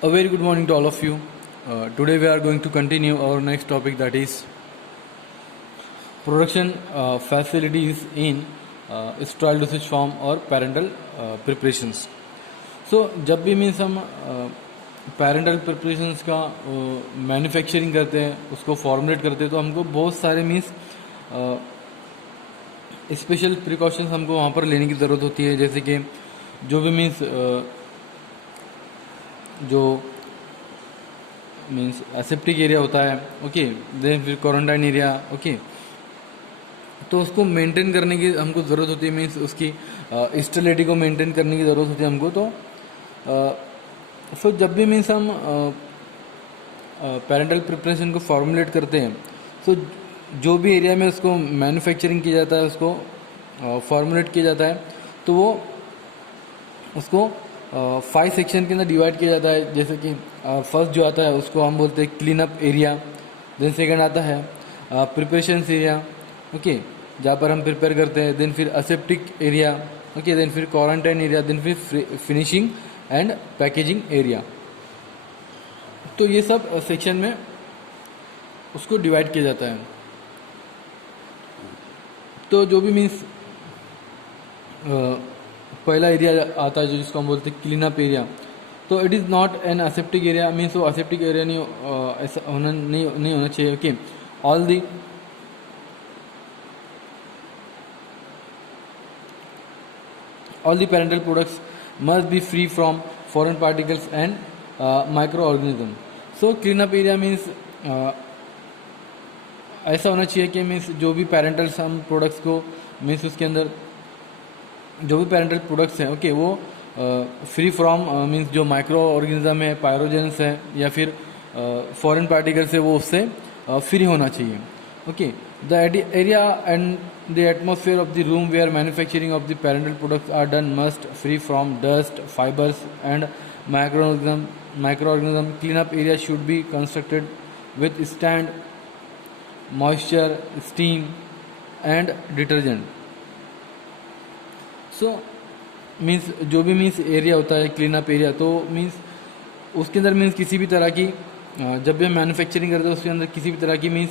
A very good morning to all of you. Today we are going to continue our next topic, that is production facilities in sterile dosage form और parental preparations. So जब भी means हम parental preparations का manufacturing करते हैं, उसको formulate करते हैं, तो हमको बहुत सारे मीन्स स्पेशल प्रिकॉशंस हमको वहाँ पर लेने की ज़रूरत होती है. जैसे कि जो भी मीन्स जो मीन्स एसेप्टिक एरिया होता है, ओके, देन फिर क्वारंटाइन एरिया, ओके, तो उसको मेंटेन करने की हमको ज़रूरत होती है. मीन्स उसकी स्टेबिलिटी को मेंटेन करने की ज़रूरत होती है हमको. तो जब भी मीन्स हम पैरेंटल प्रिपरेशन को फॉर्मुलेट करते हैं, तो जो भी एरिया में उसको मैन्युफैक्चरिंग किया जाता है, उसको फॉर्मुलेट किया जाता है, तो वो उसको 5 सेक्शन के अंदर डिवाइड किया जाता है. जैसे कि फर्स्ट जो आता है उसको हम बोलते हैं clean up area. Then second आता है प्रिपरेशन एरिया, ओके, जहाँ पर हम प्रिपेयर करते हैं. देन फिर असेप्टिक एरिया, ओके, देन फिर क्वारंटाइन एरिया, देन फिर फिनिशिंग एंड पैकेजिंग एरिया. तो ये सब सेक्शन में उसको डिवाइड किया जाता है. तो जो भी मीन्स पहला एरिया आता है जो जिसको हम बोलते हैं क्लीन अप एरिया, तो it is not an aseptic area. Means वो असेप्टिक एरिया नहीं ऐसा नहीं होना चाहिए. Okay, all the parental products must be free from foreign particles and microorganism. So clean up area means ऐसा होना चाहिए कि मीन्स जो भी पैरेंटल हम प्रोडक्ट्स को मीन्स उसके अंदर जो भी पैरेंटल प्रोडक्ट्स हैं, ओके, वो फ्री फ्रॉम मीन्स जो माइक्रो ऑर्गेनिज्म है, पायरोजेंस है या फिर फॉरेन पार्टिकल्स है, वो उससे फ्री होना चाहिए. Okay, the area and the atmosphere of the room where manufacturing of the parental products are done must free from dust, fibers and microorganism. Cleanup area should be constructed with stand, moisture, steam and detergent. So means जो भी means area होता है cleanup area, तो means उसके अंदर means किसी भी तरह की जब भी हम मैन्युफैक्चरिंग करते हैं उसके अंदर किसी भी तरह की मीन्स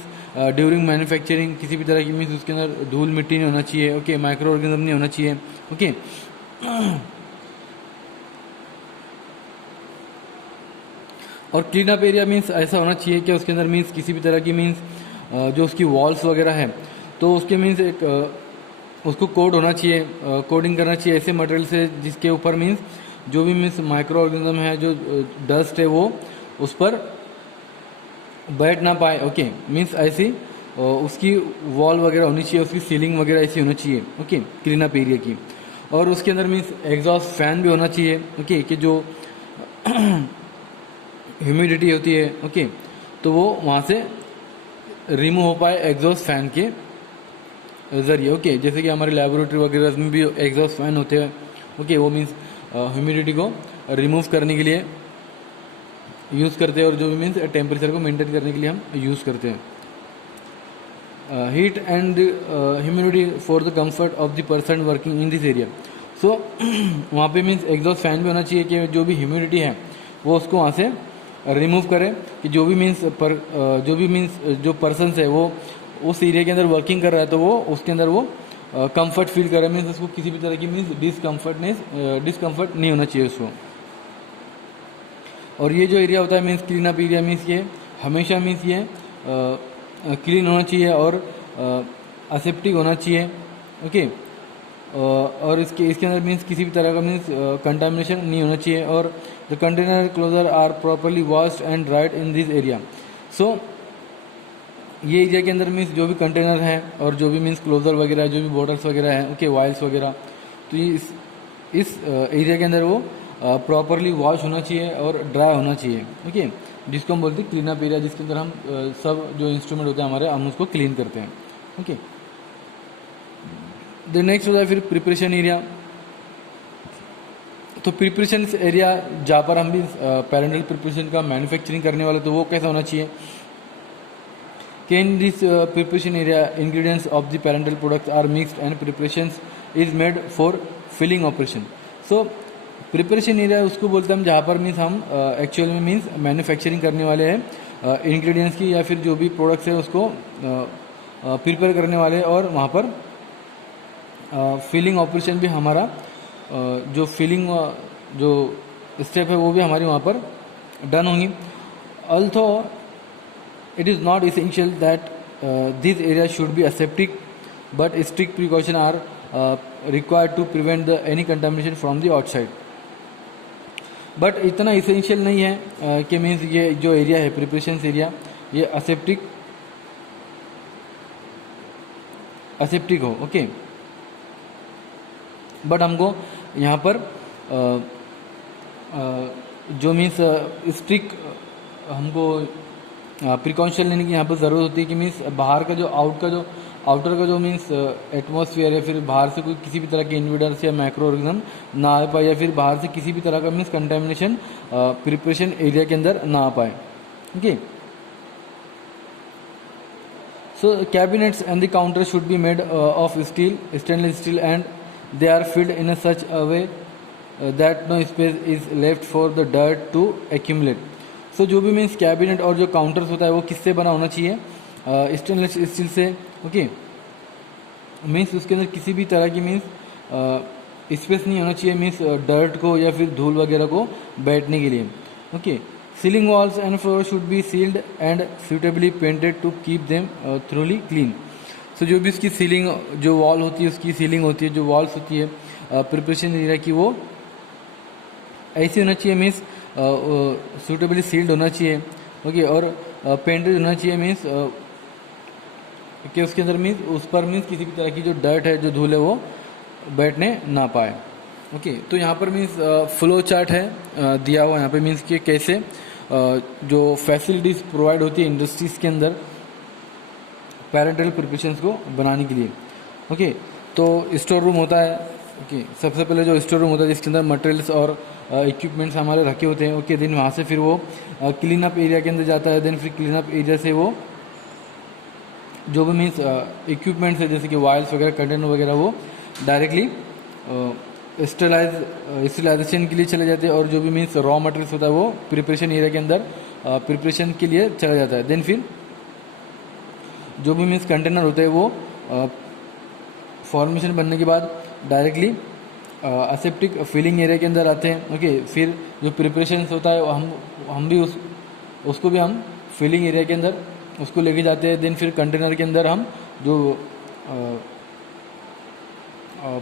ड्यूरिंग मैन्युफैक्चरिंग किसी भी तरह की मीन्स उसके अंदर धूल मिट्टी नहीं होना चाहिए. ओके, माइक्रो ऑर्गेनिज्म नहीं होना चाहिए. ओके, और क्लीन अप एरिया मीन्स ऐसा होना चाहिए कि उसके अंदर मीन्स किसी भी तरह की मीन्स जो उसकी वॉल्स वगैरह है, तो उसके मीन्स एक उसको कोड होना चाहिए, कोडिंग करना चाहिए ऐसे मटेरियल से जिसके ऊपर मीन्स जो भी मीन्स माइक्रो ऑर्गेनिज्म है, जो डस्ट है, वो उस पर बैठ ना पाए. ओके, मीन्स ऐसी उसकी वॉल वगैरह होनी चाहिए, उसकी सीलिंग वगैरह ऐसी होनी चाहिए. ओके, क्लीन अप एरिया की. और उसके अंदर मीन्स एग्जॉस्ट फैन भी होना चाहिए. ओके, कि जो ह्यूमिडिटी होती है, ओके, तो वो वहाँ से रिमूव हो पाए एग्जॉस्ट फैन के ज़रिए. ओके, जैसे कि हमारे लेबोरेटरी वगैरह में भी एग्जॉस्ट फैन होते हैं. ओके, वो मीन्स ह्यूमिडिटी को रिमूव करने के लिए यूज़ करते हैं और जो भी मीन्स टेम्परेचर को मेंटेन करने के लिए हम यूज़ करते हैं. Heat and humidity for the comfort of the person working in this area. So वहाँ पे मीन्स एग्जॉस्ट फैन भी होना चाहिए कि जो भी ह्यूमिडिटी है वो उसको वहाँ से रिमूव करे, कि जो भी मीन्स जो पर्सन है वो उस एरिया के अंदर वर्किंग कर रहा है, तो वो उसके अंदर वो कंफर्ट फील करे. मीन्स उसको किसी भी तरह की मीन्स डिस्कम्फर्ट नहीं होना चाहिए उसको. और ये जो एरिया होता है means clean up area, means ये हमेशा मीन्स ये क्लीन होना चाहिए और असेप्टिक होना चाहिए. ओके, और इसके अंदर मीन्स किसी भी तरह का मीन्स कंटामिनेशन नहीं होना चाहिए. और the container closure are properly washed and dried in this area. So ये एरिया के अंदर मीन्स जो भी कंटेनर है और जो भी मीन्स क्लोजर वगैरह, जो भी बॉटल्स वगैरह हैं, ओके, वाइल्स वगैरह, तो ये इस एरिया के अंदर वो प्रॉपरली वॉश होना चाहिए और ड्राई होना चाहिए. ओके, जिसको हम बोलते हैं क्लीन अप एरिया, जिसके अंदर हम सब जो इंस्ट्रूमेंट होते हैं हमारे, हम उसको क्लीन करते हैं. ओके, द नेक्स्ट होता है फिर प्रिपरेशन एरिया. तो प्रिपरेशन एरिया जहाँ पर हम भी पैरेंटल प्रिपरेशन का मैन्युफैक्चरिंग करने वाले, तो वो कैसा होना चाहिए कि in this preparation area ingredients of the parental products are mixed and preparation is made for filling operation. So preparation area उसको बोलते हैं हम जहाँ पर मीन्स हम एक्चुअल में मीन्स मैन्युफैक्चरिंग करने वाले हैं इंग्रेडिएंट्स की या फिर जो भी प्रोडक्ट्स है उसको प्रिपेयर करने वाले, और वहाँ पर फिलिंग ऑपरेशन भी हमारा जो फिलिंग जो स्टेप है वो भी हमारी वहाँ पर डन होंगी. Also it is not essential that this area should be aseptic, but strict precautions are required to prevent any contamination from the outside. But इतना इसेंशियल नहीं है कि मीन्स ये जो एरिया है प्रिपरेशन एरिया ये असेप्टिक हो. ओके, बट हमको यहाँ पर जो मीन्स स्ट्रिक्ट हमको प्रिकॉशन लेने की यहाँ पर ज़रूरत होती है कि मीन्स बाहर का जो आउटर का जो मीन्स एटमॉस्फेयर है, फिर बाहर से कोई किसी भी तरह के इन्वेडर्स या माइक्रो ऑर्गेनिज्म ना आ पाए, या फिर बाहर से किसी भी तरह का मीन्स कंटेमिनेशन प्रिपरेशन एरिया के अंदर ना आ पाए. Okay, so cabinets and the counter should be made of stainless steel and they are filled in such a way that no space is left for the dirt to accumulate. So जो भी means cabinet और जो counters होता है वो किससे बना होना चाहिए? स्टेनलेस स्टील से. ओके, मीन्स उसके अंदर किसी भी तरह की मीन्स स्पेस नहीं होना चाहिए मीन्स डर्ट को या फिर धूल वगैरह को बैठने के लिए. Okay, ceiling walls and floor should be sealed and suitably painted to keep them thoroughly clean. So जो भी उसकी सीलिंग जो वॉल होती है उसकी सीलिंग होती है, जो वॉल्स होती है प्रिपरेशन एरिया की, वो ऐसी होना चाहिए मीन्स सूटेबली सील्ड होना चाहिए. ओके, और पेंटेड होना चाहिए मीन्स कि उसके अंदर मीन्स उस पर मीन्स किसी भी तरह की जो डर्ट है जो धूल है वो बैठने ना पाए. ओके, तो यहाँ पर मीन्स फ्लो चार्ट है दिया हुआ यहाँ पे मीन्स कि कैसे जो फैसिलिटीज़ प्रोवाइड होती है इंडस्ट्रीज़ के अंदर पैरेंटल प्रिपरेशंस को बनाने के लिए. ओके, तो स्टोर रूम होता है. ओके, सबसे पहले जो स्टोर रूम होता है जिसके अंदर मटेरियल्स और इक्विपमेंट्स हमारे रखे होते हैं. ओके, देन वहाँ से फिर वो क्लीन अप एरिया के अंदर जाता है. देन फिर क्लीन अप एरिया से वो जो भी मीन्स इक्विपमेंट्स है जैसे कि वायल्स वगैरह कंटेनर वगैरह वो डायरेक्टली स्टेलाइजेशन के लिए चले जाते हैं, और जो भी मीन्स रॉ मटेरियल्स होता है वो प्रिपरेशन एरिया के अंदर प्रिपरेशन के लिए चला जाता है. देन फिर जो भी मीन्स कंटेनर होते हैं वो फॉर्मेशन बनने के बाद डायरेक्टली असेप्टिक फिलिंग एरिया के अंदर आते हैं. ओके, फिर जो प्रिपरेशन होता है हम भी उसको भी हम फिलिंग एरिया के अंदर उसको लेके जाते हैं. देन फिर कंटेनर के अंदर हम जो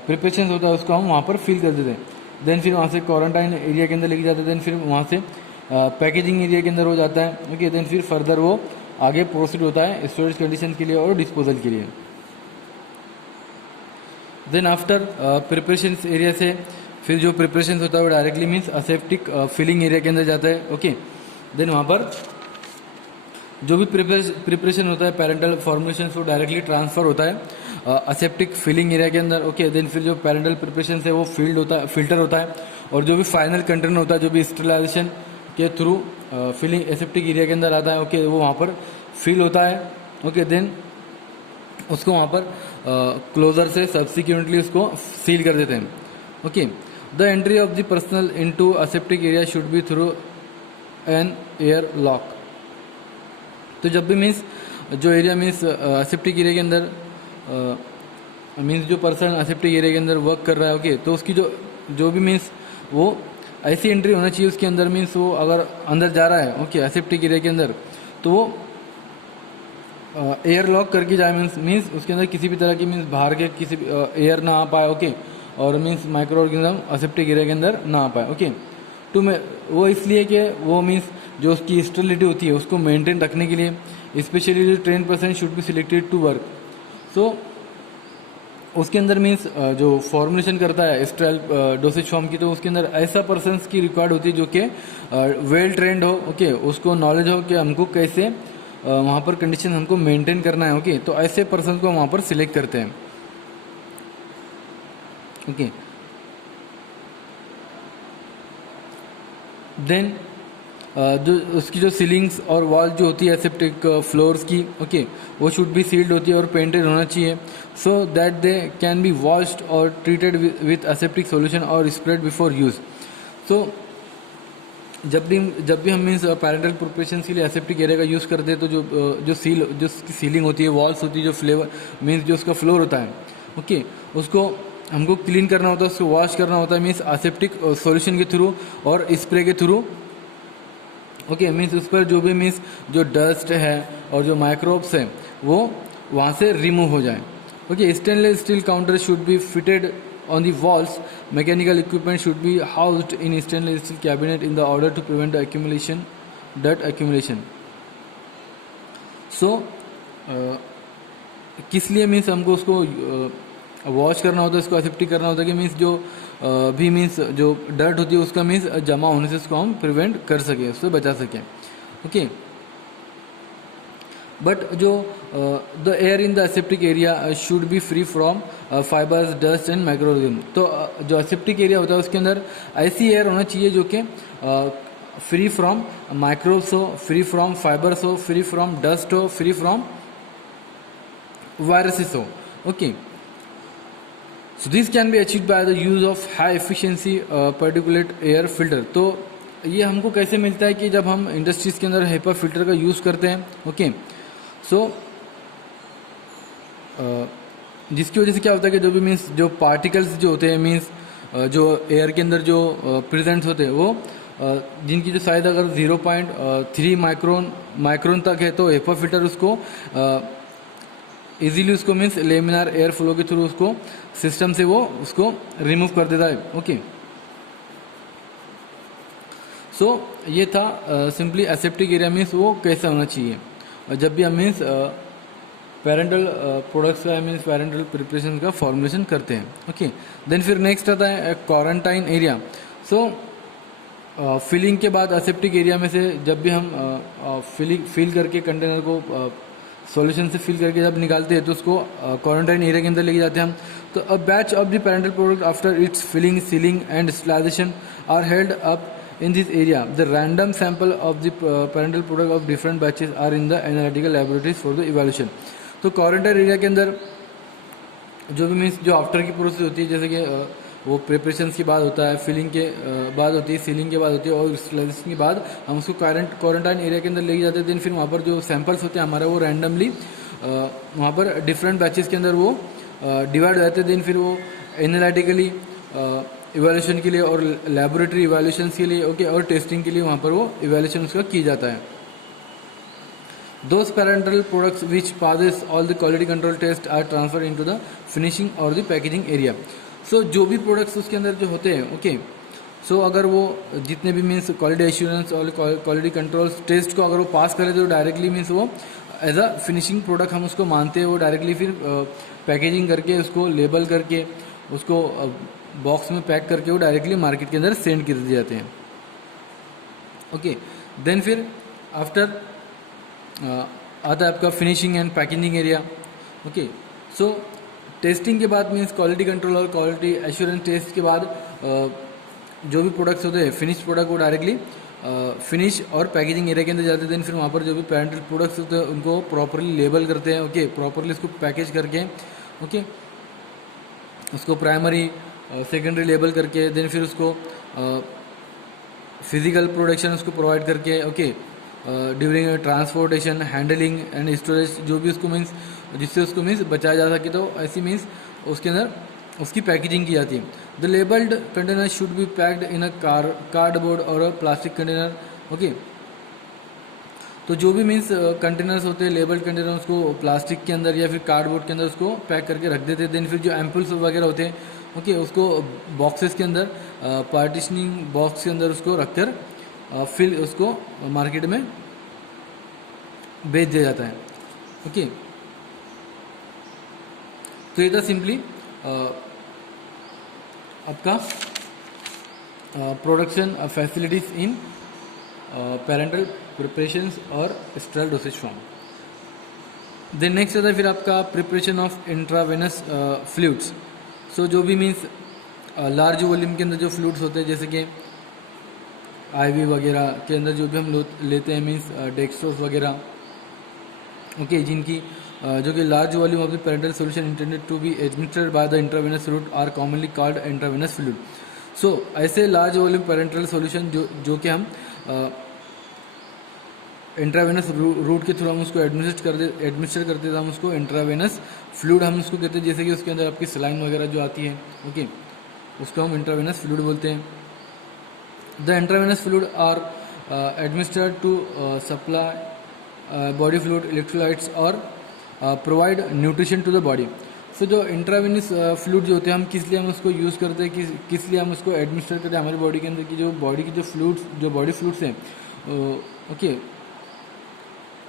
प्रिपरेशन होता है उसको हम वहाँ पर फिल कर देते हैं. देन फिर वहाँ से क्वारंटाइन एरिया के अंदर लेके जाते हैं. देन फिर वहाँ से पैकेजिंग एरिया के अंदर हो जाता है. ओके, देन फिर फर्दर वो आगे प्रोसीड होता है स्टोरेज कंडीशन के लिए और डिस्पोजल के लिए. देन आफ्टर प्रिपरेशन एरिया से फिर जो प्रिपरेशन होता है वो directly means aseptic filling area के अंदर जाता है. ओके, देन वहाँ पर जो भी प्रिपरेशन होता है पैरेंटल फॉर्मुलेशन वो डायरेक्टली ट्रांसफ़र होता है असेप्टिक फिलिंग एरिया के अंदर. ओके, देन फिर जो पैरेंटल प्रिपरेशन है वो फिल्टर होता है, और जो भी फाइनल कंटेनर होता है जो भी स्टेलाइजेशन के थ्रू फिलिंग एसेप्टिक एरिया के अंदर आता है. ओके, वो वहाँ पर फिल होता है. ओके, देन उसको वहाँ पर क्लोजर से सब्सिक्वेंटली उसको सील कर देते हैं. Okay, the entry of the personal into aseptic area should be through an air lock. तो जब भी मीन्स जो एरिया मीन्स असेप्टिक एरिया के अंदर मीन्स जो पर्सन असेप्टिक एरिया के अंदर वर्क कर रहा है. ओके, तो उसकी जो भी मीन्स वो ऐसी एंट्री होना चाहिए उसके अंदर मीन्स वो अगर अंदर जा रहा है ओके असेप्टिक एरिया के अंदर तो वो एयर लॉक करके जाए मीन्स उसके अंदर किसी भी तरह की मीन्स बाहर के किसी एयर ना आ पाए. ओके, और means micro organism aseptic area के अंदर ना आ पाए. ओके, तो मैं वो इसलिए कि वो मीन्स जो उसकी स्टेबिलिटी होती है उसको मेंटेन रखने के लिए स्पेशली जो train person should be selected to work. So उसके अंदर मीन्स जो फॉर्मुलेशन करता है स्टेराइल डोसेज फॉर्म की, तो उसके अंदर ऐसा पर्सन्स की रिक्वायर्ड होती है जो कि वेल ट्रेंड हो. ओके, उसको नॉलेज हो कि हमको कैसे वहाँ पर कंडीशन हमको मेंटेन करना है. ओके, तो ऐसे पर्सन को वहाँ पर सिलेक्ट करते हैं. ओके, देन जो उसकी जो सीलिंग्स और वॉल जो होती है एसेप्टिक फ्लोर्स की ओके वो शुड बी सील्ड होती है और पेंटेड होना चाहिए so that they can be washed और ट्रीटेड विथ एसेप्टिक सॉल्यूशन और स्प्रेड बिफोर यूज़. सो जब भी हम मीन्स पैरेंटल प्रिपरेशन के लिए एसेप्टिक एरिया का यूज़ करते हैं तो जो सीलिंग होती है, वॉल्स होती है, जो फ्लेवर मीन्स जो उसका फ्लोर होता है, ओके, उसको हमको क्लीन करना होता है, उसको वॉश करना होता है मीन्स एसेप्टिक सॉल्यूशन के थ्रू और स्प्रे के थ्रू, ओके। मीन्स उस पर जो भी मीन्स जो डस्ट है और जो माइक्रोब्स है वो वहाँ से रिमूव हो जाए, okay. Stainless steel counter should B fitted on the walls. Mechanical equipment should be housed in stainless steel cabinet in the order to prevent the dirt accumulation. So किस लिए मीन्स हमको उसको वॉश करना होता है, उसको एसेप्टिक करना होता है कि मीन्स जो भी मीन्स जो डर्ट होती है उसका मीन्स जमा होने से उसको हम प्रिवेंट कर सकें, उससे बचा सकें, ओके। बट जो the air in the aseptic area should be free from fibres, dust and microorganism. तो जो एसेप्टिक एरिया होता है उसके अंदर ऐसी एयर होना चाहिए जो कि फ्री फ्रॉम माइक्रोब्स हो, फ्री फ्रॉम फाइबर्स हो, फ्री फ्रॉम डस्ट हो, फ्री फ्रॉम वायरसेस हो, okay. So this can be achieved by the use of high efficiency particulate air filter. तो ये हमको कैसे मिलता है कि जब हम इंडस्ट्रीज के अंदर हेपा फिल्टर का यूज़ करते हैं, ओके। सो जिसकी वजह से क्या होता है कि जो भी मीन्स जो पार्टिकल्स जो होते हैं मीन्स जो एयर के अंदर जो प्रेजेंट होते हैं वो जिनकी जो साइज अगर 0.3 माइक्रोन तक है तो हेपा फिल्टर उसको इजीली उसको मीन्स लेमिनार एयर फ्लो के थ्रू उसको सिस्टम से वो उसको रिमूव कर देता है, ओके। सो ये था सिंपली एसेप्टिक एरिया मीन्स वो कैसा होना चाहिए जब भी हम मीन्स पेरेंटल प्रोडक्ट्स का मीन्स पेरेंटल प्रिपरेशन का फॉर्मुलेशन करते हैं, ओके। देन फिर नेक्स्ट आता है क्वारंटाइन एरिया। सो फिलिंग के बाद एसेप्टिक एरिया में से जब भी हम फिल करके कंटेनर को सॉल्यूशन से फिल करके जब निकालते हैं तो उसको क्वारंटाइन एरिया के अंदर लेके जाते हैं हम। तो a batch of the parental product after its filling, sealing and sterilization are held up in this area. The random sample of the parental product of different batches are in the analytical laboratories for the evaluation. तो quarantine area के अंदर जो भी means जो after की process होती है, जैसे कि वो प्रिपरेशन के बाद होता है, फिलिंग के बाद होती है, सीलिंग के बाद होती है और स्टलाइजेशन के बाद हम उसको क्वारंटाइन एरिया के अंदर लेके जाते हैं। दिन फिर वहाँ पर जो सैंपल्स होते हैं हमारा वो रैंडमली वहाँ पर डिफरेंट बैचेस के अंदर वो डिवाइड हो जाते हैं। दिन फिर वो एनालिटिकली इवैल्यूएशन के लिए और लैबोरेटरी इवैल्यूएशन के लिए, ओके, और टेस्टिंग के लिए वहाँ पर वो इवैल्यूएशन उसका की जाता है। Those parental products which passes all the quality control test are transfer into the finishing और द पैकेजिंग एरिया। सो जो भी प्रोडक्ट्स उसके अंदर जो होते हैं, ओके, सो अगर वो जितने भी मीन्स क्वालिटी एश्योरेंस और क्वालिटी कंट्रोल टेस्ट को अगर वो पास करे तो डायरेक्टली मीन्स वो एज अ फिनिशिंग प्रोडक्ट हम उसको मानते हैं। वो डायरेक्टली फिर पैकेजिंग करके उसको लेबल करके उसको बॉक्स में पैक करके वो डायरेक्टली मार्केट के अंदर सेंड कर दिए जाते हैं, ओके। देन फिर आफ्टर आता है आपका finishing and packaging area, okay. So testing के बाद मीन्स क्वालिटी कंट्रोल और क्वालिटी एश्योरेंस टेस्ट के बाद जो भी प्रोडक्ट्स होते हैं फिनिश प्रोडक्ट वो डायरेक्टली फिनिश और पैकेजिंग एरिया के अंदर जाते हैं। देन फिर वहाँ पर जो भी पेरेंटल प्रोडक्ट्स होते हैं उनको प्रॉपरली लेबल करते हैं, ओके, प्रॉपरली उसको पैकेज करके, ओके, उसको प्राइमरी सेकेंडरी लेबल करके, देन फिर उसको फिजिकल प्रोडक्शन उसको प्रोवाइड करके, okay, during transportation, handling and storage जो भी उसको मीन्स जिससे उसको मीन्स बचाया जा सके, तो ऐसी मीन्स उसके अंदर उसकी पैकेजिंग की जाती है। The labelled container should be packed in a cardboard और अ प्लास्टिक कंटेनर, ओके। तो जो भी मीन्स कंटेनर्स होते हैं लेबल्ड कंटेनर उसको प्लास्टिक के अंदर या फिर कार्डबोर्ड के अंदर उसको पैक करके रख देते हैं। देन फिर जो एम्पुल्स वगैरह होते हैं, ओके, उसको बॉक्सेस के अंदर पार्टीशनिंग बॉक्स के अंदर उसको रखकर फिर उसको मार्केट में बेच दिया जाता है, ओके। तो ये था सिंपली आपका production facilities in parenteral preparations और sterile dosage form. Then next आता है फिर आपका preparation of intravenous fluids. So जो भी मीन्स लार्ज वॉल्यूम के अंदर जो फ्लूइड्स होते हैं जैसे कि आईवी वगैरह के अंदर जो भी हम लेते हैं मीन्स डेक्सट्रोज वगैरह, ओके, जिनकी जो कि large volume of the parenteral solution intended to be administered by the intravenous fluid are commonly called intravenous fluid. So ऐसे लार्ज वॉल्यूम पेरेंट्रल सॉल्यूशन जो कि हम इंट्रावेनस रूट के थ्रू हम उसको एडमिनिस्टर करते थे, हम उसको इंट्रावेनस फ्लूइड हम उसको कहते हैं। जैसे कि उसके अंदर आपकी सलाइन वगैरह जो आती है, ओके, उसको हम इंट्रावेनस फ्लूइड बोलते हैं। The intravenous fluid are administered to supply body fluid, electrolytes और provide nutrition to the body. So जो इंट्रावेनस फ्लूइड जो होते हैं, हम किस लिए हम उसको यूज़ करते हैं, किस लिए हम उसको एडमिनिस्टर करते हैं हमारी बॉडी के अंदर की जो बॉडी की जो बॉडी फ्लूइड्स हैं, ओके,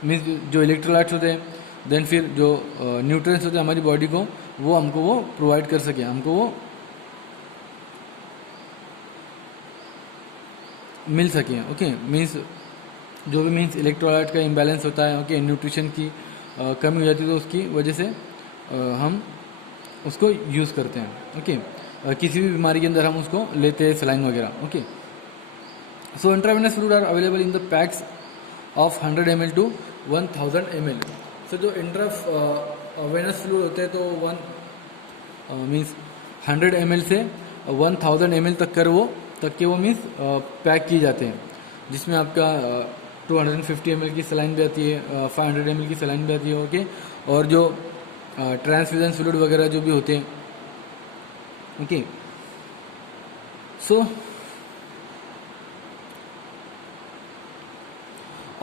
मीन्स जो इलेक्ट्रोलाइट्स होते हैं, देन फिर जो न्यूट्रिएंट्स होते हैं हमारी बॉडी को, वो हमको वो प्रोवाइड कर सके, हमको वो मिल सके, ओके। मीन्स जो भी मीन्स इलेक्ट्रोलाइट का इम्बैलेंस होता है, ओके, न्यूट्रिशन की कमी हो जाती है, तो उसकी वजह से हम उसको यूज़ करते हैं, ओके। किसी भी बीमारी के अंदर हम उसको लेते हैं, सलाइन वगैरह, okay. So intravenous fluid are available in the packs of 100 ml to 1000 ml। So जो इंट्रावेनस फ्लूइड होते हैं, तो 1 100 ml से 1000 ml तक के वो मीन्स पैक किए जाते हैं, जिसमें आपका 250 ml की सलाइन भी आती है, 500 ml की सलाइन भी आती है, ओके। और जो ट्रांसफ्यूजन फ्लूइड वगैरह जो भी होते हैं, okay. So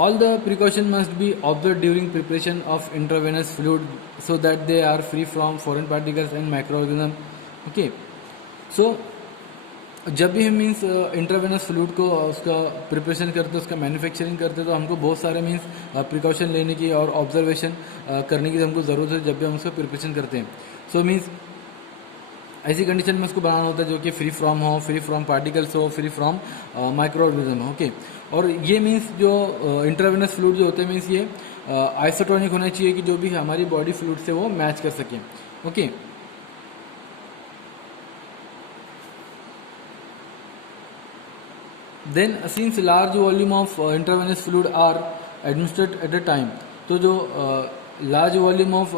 all the precaution must be observed during preparation of intravenous fluid so that they are free from foreign particles and microorganisms, okay। so जब भी हम मीन्स इंट्रावेनस फ्लूइड को उसका प्रिपरेशन करते हैं, उसका मैन्युफैक्चरिंग करते हैं, तो हमको बहुत सारे मीन्स प्रिकॉशन लेने की और ऑब्जर्वेशन करने की हमको ज़रूरत है जब भी हम उसका प्रिपरेशन करते हैं। सो मीन्स ऐसी कंडीशन में उसको बनाना होता है जो कि फ्री फ्रॉम हो, फ्री फ्रॉम पार्टिकल्स हो, फ्री फ्रॉम माइक्रो ऑर्गेनिज्म हो, ओके। और ये मीन्स जो इंट्रावेनस फ्लूइड जो होते हैं, मीन्स ये आइसोटोनिक होना चाहिए कि जो भी हमारी बॉडी फ्लूइड से वो मैच कर सकें, okay. Then since large volume of intravenous fluid are administered at a time, तो जो large volume of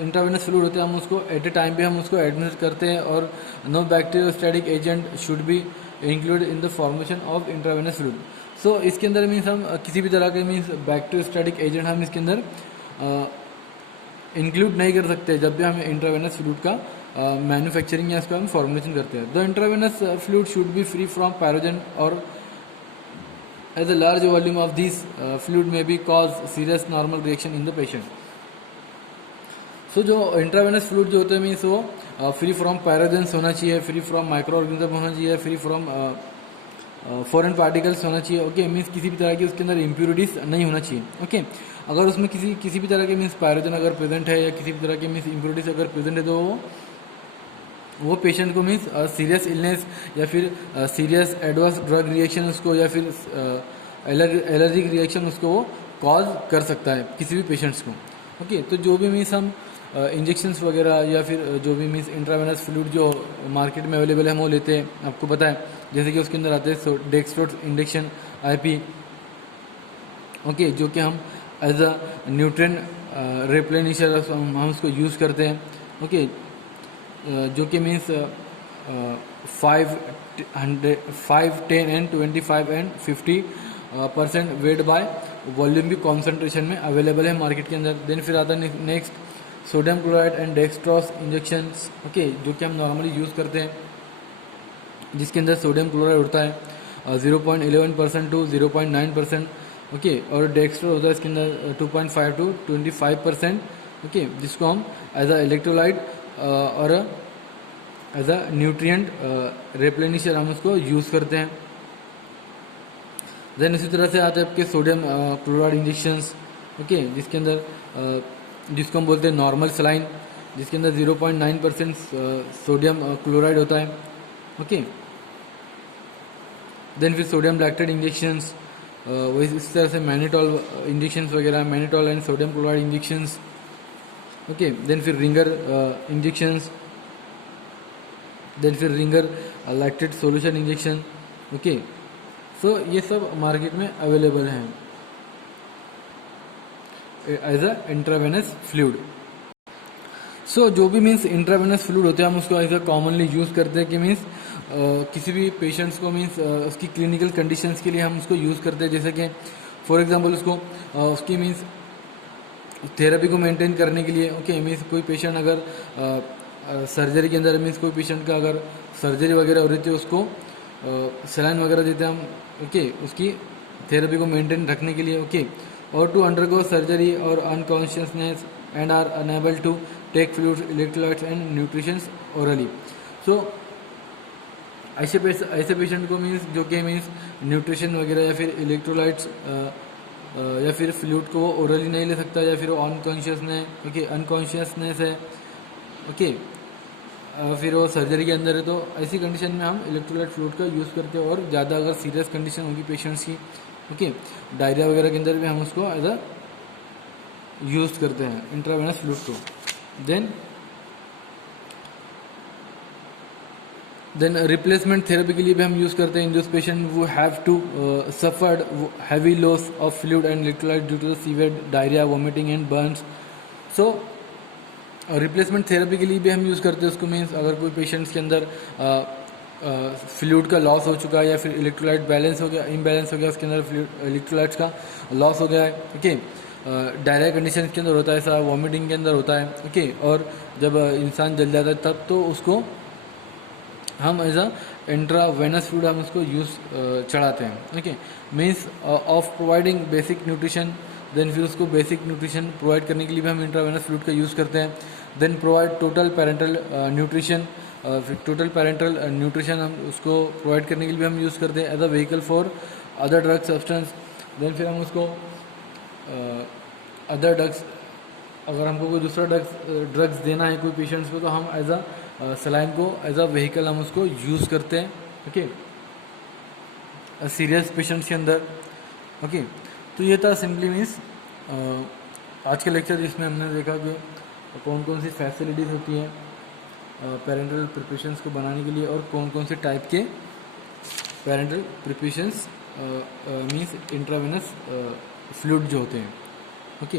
intravenous fluid होते हैं, हम उसको एट अ टाइम पे हम उसको एडमिनिस्टर करते हैं, और no bacteriostatic agent should be include in the formation of intravenous fluid. So इसके अंदर मीन्स हम किसी भी तरह के मीन्स बैक्टीरियोस्टैटिक एजेंट हम इसके अंदर इंक्लूड नहीं कर सकते जब भी हम इंट्रावेनस फ्लूइड का मैन्युफैक्चरिंग या इसका हम फॉर्मुलेशन करते हैं। The intravenous fluid should be free from pyrogen और as a large volume of this fluid may be cause serious normal reaction in the patient। सो जो इंट्रावेनस फ्लूइड जो होते हैं मीन्स वो फ्री फ्रॉम पैराजेंस होना चाहिए, फ्री फ्रॉम माइक्रो ऑर्गेनिज्म होना चाहिए, फ्री फ्रॉम फॉरेन पार्टिकल्स होना चाहिए, ओके। मीन्स किसी भी तरह की उसके अंदर इम्प्योरिटीज नहीं होना चाहिए, ओके। अगर उसमें किसी भी तरह के मीन्स पैराजन अगर प्रेजेंट है या किसी भी तरह के मीन्स इम्प्योरिटीज अगर प्रेजेंट है, तो वो पेशेंट को मीन्स सीरियस इलनेस या फिर सीरियस एडवर्स ड्रग रिएक्शन उसको या फिर एलर्जिक रिएक्शन उसको वो कॉज कर सकता है किसी भी पेशेंट्स को, ओके। तो जो भी मीन्स हम इंजेक्शंस वगैरह या फिर जो भी मीन्स इंट्रावेनस फ्लूइड जो मार्केट में अवेलेबल है हम वो लेते हैं, आपको पता है, जैसे कि उसके अंदर आते हैं डेक्सट्रोज इंजेक्शन आईपी, ओके, जो कि हम एज अ न्यूट्रिएंट रिप्लेनिशर हम उसको यूज़ करते हैं, ओके। जो कि means 5, 10 and 25 and 50% weight by volume भी कॉन्सेंट्रेशन में अवेलेबल है मार्केट के अंदर। देन फिर आता है next sodium chloride and dextrose injections, okay, जो कि हम नॉर्मली यूज़ करते हैं, जिसके अंदर सोडियम क्लोराइड होता है 0.11% टू 0.9%, ओके। और डेक्सट्रोज होता है इसके अंदर 2.5 टू 25%, ओके, जिसको हम एज अ इलेक्ट्रोलाइट और एज अ न्यूट्रिएंट रिप्लेनिशर हम उसको यूज़ करते हैं। देन इसी तरह से आते हैं आपके सोडियम क्लोराइड इंजेक्शंस, ओके, जिसके अंदर जिसको हम बोलते हैं नॉर्मल सलाइन, जिसके अंदर 0.9% सोडियम क्लोराइड होता है, ओके। देन फिर सोडियम लैक्टेट इंजेक्शंस, वही इस तरह से मैनिटॉल इंजेक्शंस वगैरह, mannitol and sodium chloride injections, okay. Then फिर रिंगर इंजेक्शंस, देन फिर Ringer lactate solution injection, okay. So ये सब मार्केट में अवेलेबल हैं as a intravenous fluid. So जो भी मीन्स इंट्रावेनस फ्लूइड होते हैं हम उसको ऐसा कॉमनली यूज़ करते हैं कि मीन्स किसी भी पेशेंट्स को मीन्स उसकी क्लिनिकल कंडीशंस के लिए हम उसको यूज़ करते हैं, जैसे कि फॉर एग्जांपल उसको उसकी मीन्स थेरेपी को मेंटेन करने के लिए। ओके, मीन्स कोई पेशेंट अगर सर्जरी के अंदर मीन्स कोई पेशेंट का अगर सर्जरी वगैरह हो रही थी, उसको सलाइन वगैरह देते हैं हम। ओके, उसकी थेरेपी को मेंटेन रखने के लिए। ओके, और टू अंडरगो सर्जरी और unconsciousness and are unable to take fluids, electrolytes and nutritions orally. So ऐसे पेशेंट को मीन्स जो कि मीन्स न्यूट्रिशन वगैरह या फिर इलेक्ट्रोलाइट्स या फिर फ्लूइड को वो ओरली नहीं ले सकता, या फिर वो अनकॉन्शियसनेस है। ओके, फिर वो सर्जरी के अंदर है, तो ऐसी कंडीशन में हम इलेक्ट्रोलाइट फ्लूइड का यूज़ करते हैं। और ज़्यादा अगर सीरियस कंडीशन होगी पेशेंट्स की, ओके, डायरिया वगैरह के अंदर भी हम उसको एज अ यूज़ करते हैं इंट्रावेनस फ्लूइड को। देन रिप्लेसमेंट थेरेपी के लिए भी हम यूज़ करते हैं in this patient who have to suffered heavy loss of fluid and electrolyte due to the severe diarrhoea, vomiting and burns. So replacement therapy के लिए भी हम यूज़ करते हैं उसको। मीन्स अगर कोई पेशेंट्स के अंदर फ्लूइड का लॉस हो चुका है या फिर इलेक्ट्रोलाइट बैलेंस हो गया, इम्बैलेंस हो गया, उसके अंदर इलेक्ट्रोलाइट्स का लॉस हो गया है। ओके, डायरिया कंडीशन के अंदर होता है ऐसा, वॉमिटिंग के अंदर होता है। ओके, और जब इंसान जल जाता है तब तो उसको हम एज अ इंट्रावेनस फ्लूइड हम उसको यूज़ चढ़ाते हैं। Okay, means of providing basic nutrition. Then फिर उसको बेसिक न्यूट्रिशन प्रोवाइड करने के लिए भी हम इंट्रावेनस फ्लूइड का यूज़ करते हैं। Then provide total parental nutrition. फिर टोटल पेरेंटल न्यूट्रिशन हम उसको प्रोवाइड करने के लिए भी हम यूज़ करते हैं as a vehicle for other drug substance. Then फिर हम उसको अदर ड्रग्स, अगर हमको कोई दूसरा ड्रग्स देना है कोई पेशेंट्स को, तो हम एज अ सलाइन को एज अ व्हीकल हम उसको यूज़ करते हैं। ओके, सीरियस पेशेंट्स के अंदर। ओके, तो ये था सिंपली मीन्स आज के लेक्चर, जिसमें हमने देखा कि कौन कौन सी फैसिलिटीज़ होती हैं पेरेंटल प्रिपरेशंस को बनाने के लिए, और कौन कौन से टाइप के parental preparations means intravenous fluid जो होते हैं। ओके।